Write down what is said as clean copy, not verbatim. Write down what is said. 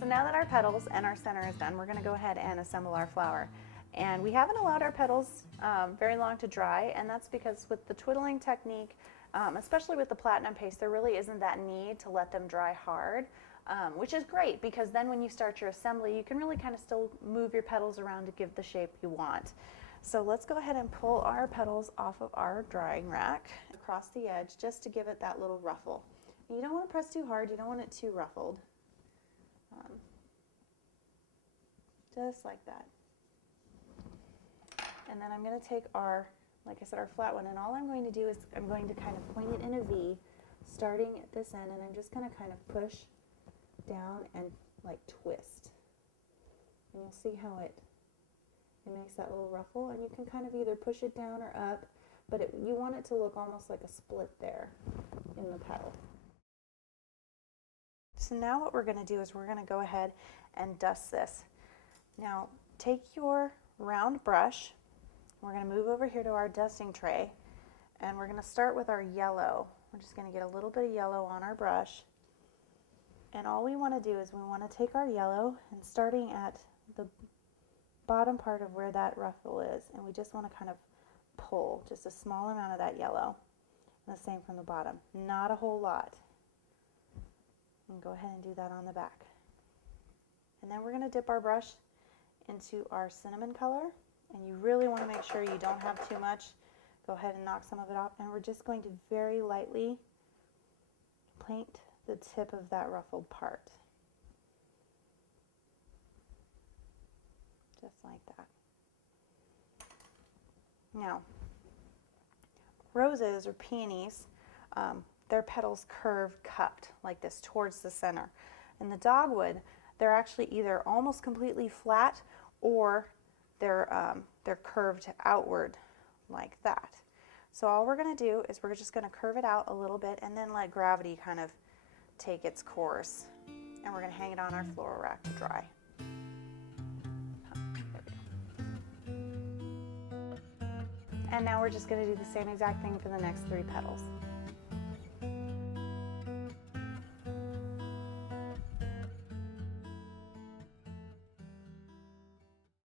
So now that our petals and our center is done, we're going to go ahead and assemble our flower. And we haven't allowed our petals very long to dry, and that's because with the twiddling technique, especially with the platinum paste, there really isn't that need to let them dry hard, which is great because then when you start your assembly, you can really kind of still move your petals around to give the shape you want. So let's go ahead and pull our petals off of our drying rack across the edge just to give it that little ruffle. You don't want to press too hard, you don't want it too ruffled. Just like that. And then I'm going to take our, like I said, our flat one, and all I'm going to do is I'm going to kind of point it in a V, starting at this end, and I'm just going to kind of push down and like twist. And you'll see how it makes that little ruffle, and you can kind of either push it down or up, but you want it to look almost like a split there in the petal. So now what we're going to do is we're going to go ahead and dust this. Now take your round brush, we're going to move over here to our dusting tray, and we're going to start with our yellow. We're just going to get a little bit of yellow on our brush, and all we want to do is we want to take our yellow and starting at the bottom part of where that ruffle is, and we just want to kind of pull just a small amount of that yellow, and the same from the bottom, not a whole lot. And go ahead and do that on the back. And then we're going to dip our brush into our cinnamon color, and you really want to make sure you don't have too much. Go ahead and knock some of it off, and we're just going to very lightly paint the tip of that ruffled part. Just like that. Now, roses or peonies, their petals curve cupped like this towards the center. In the dogwood, they're actually either almost completely flat or they're curved outward like that. So all we're going to do is we're just going to curve it out a little bit and then let gravity kind of take its course. And we're going to hang it on our floral rack to dry. And now we're just going to do the same exact thing for the next 3 petals.